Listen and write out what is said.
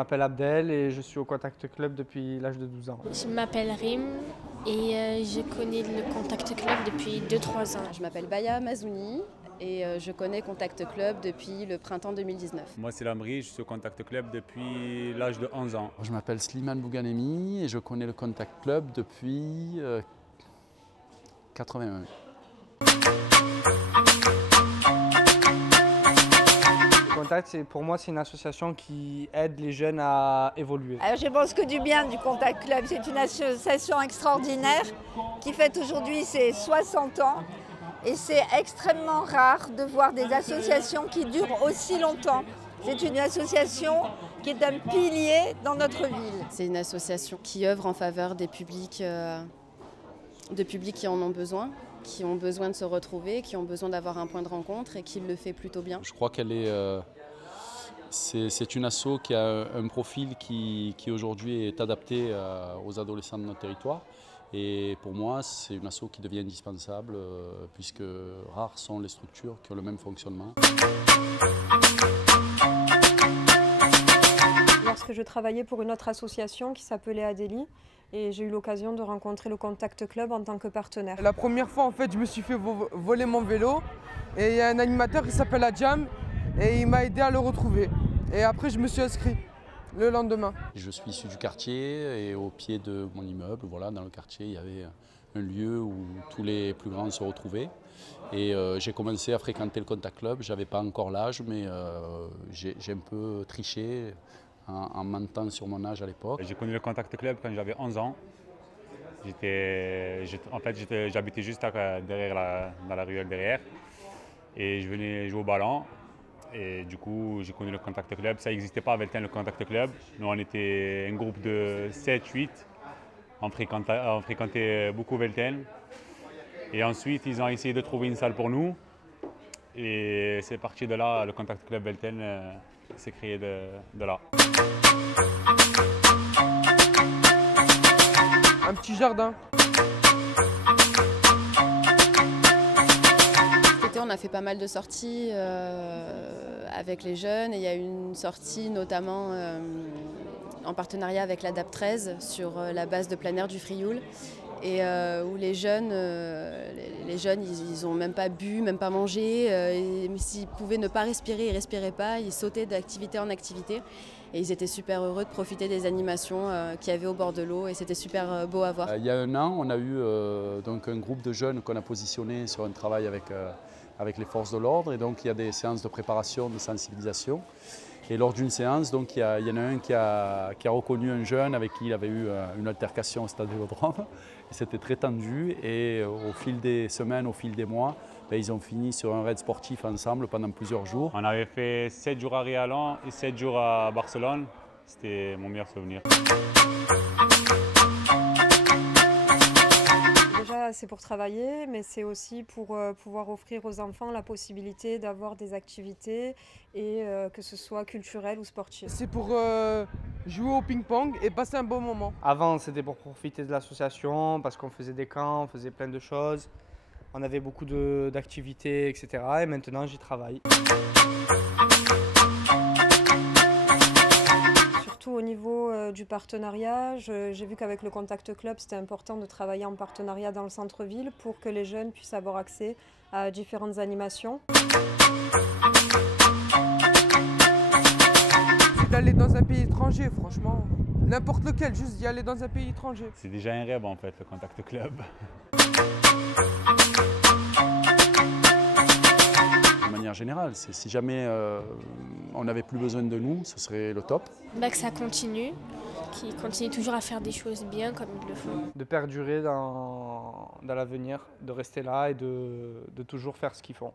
m'appelle Abdel et je suis au Contact Club depuis l'âge de 12 ans. Je m'appelle Rim et je connais le Contact Club depuis 2-3 ans. Je m'appelle Baya Mazouni et je connais Contact Club depuis le printemps 2019. Moi c'est Lamri, je suis au Contact Club depuis l'âge de 11 ans. Je m'appelle Slimane Bouganemi et je connais le Contact Club depuis 81. Contact, pour moi, c'est une association qui aide les jeunes à évoluer. Alors, je pense que du bien du Contact Club. C'est une association extraordinaire qui fête aujourd'hui ses 60 ans. Et c'est extrêmement rare de voir des associations qui durent aussi longtemps. C'est une association qui est un pilier dans notre ville. C'est une association qui œuvre en faveur des publics, qui en ont besoin, qui ont besoin de se retrouver, qui ont besoin d'avoir un point de rencontre et qui le fait plutôt bien. Je crois qu'elle est, c'est une asso qui a un profil qui aujourd'hui est adapté aux adolescents de notre territoire. Et pour moi, c'est une asso qui devient indispensable puisque rares sont les structures qui ont le même fonctionnement. Lorsque je travaillais pour une autre association qui s'appelait Adélie, et j'ai eu l'occasion de rencontrer le Contact Club en tant que partenaire. La première fois, en fait, je me suis fait voler mon vélo et il y a un animateur qui s'appelle Adjam et il m'a aidé à le retrouver. Et après, je me suis inscrit le lendemain. Je suis issu du quartier et au pied de mon immeuble, voilà, dans le quartier, il y avait un lieu où tous les plus grands se retrouvaient. Et j'ai commencé à fréquenter le Contact Club. Je n'avais pas encore l'âge, mais j'ai un peu triché en mentant sur mon âge à l'époque. J'ai connu le Contact Club quand j'avais 11 ans. J'habitais juste derrière dans la ruelle derrière. Et je venais jouer au ballon. Et du coup, j'ai connu le Contact Club. Ça n'existait pas à Velten, le Contact Club. Nous, on était un groupe de 7-8. On fréquentait beaucoup Velten. Et ensuite, ils ont essayé de trouver une salle pour nous. Et c'est parti de là, le Contact Club Velten s'est créé de là. Un petit jardin. Cet été, on a fait pas mal de sorties avec les jeunes. Et il y a eu une sortie notamment en partenariat avec l'ADAP 13 sur la base de plein air du Frioul. Et où les jeunes, ils n'ont même pas bu, même pas mangé. S'ils pouvaient ne pas respirer, ils ne respiraient pas. Ils sautaient d'activité en activité. Et ils étaient super heureux de profiter des animations qu'il y avait au bord de l'eau. Et c'était super beau à voir. Il y a un an, on a eu donc un groupe de jeunes qu'on a positionné sur un travail avec les forces de l'ordre. Et donc il y a des séances de préparation, de sensibilisation. Et lors d'une séance, donc, il y en a un qui a reconnu un jeune avec qui il avait eu une altercation au stade Vélodrome. C'était très tendu et au fil des semaines, au fil des mois, ils ont fini sur un raid sportif ensemble pendant plusieurs jours. On avait fait 7 jours à Riallan et 7 jours à Barcelone. C'était mon meilleur souvenir. Déjà, c'est pour travailler, mais c'est aussi pour pouvoir offrir aux enfants la possibilité d'avoir des activités et que ce soit culturel ou sportif. C'est pour jouer au ping-pong et passer un bon moment. Avant, c'était pour profiter de l'association parce qu'on faisait des camps, on faisait plein de choses. On avait beaucoup d'activités, etc. Et maintenant, j'y travaille. Surtout au niveau du partenariat, j'ai vu qu'avec le Contact Club, c'était important de travailler en partenariat dans le centre-ville pour que les jeunes puissent avoir accès à différentes animations. C'est d'aller dans un pays étranger, franchement. N'importe lequel, juste d'y aller dans un pays étranger. C'est déjà un rêve en fait, le Contact Club. De manière générale, si jamais on n'avait plus besoin de nous, ce serait le top. Que ça continue, qu'ils continuent toujours à faire des choses bien comme ils le font. De perdurer dans l'avenir, de rester là et de toujours faire ce qu'ils font.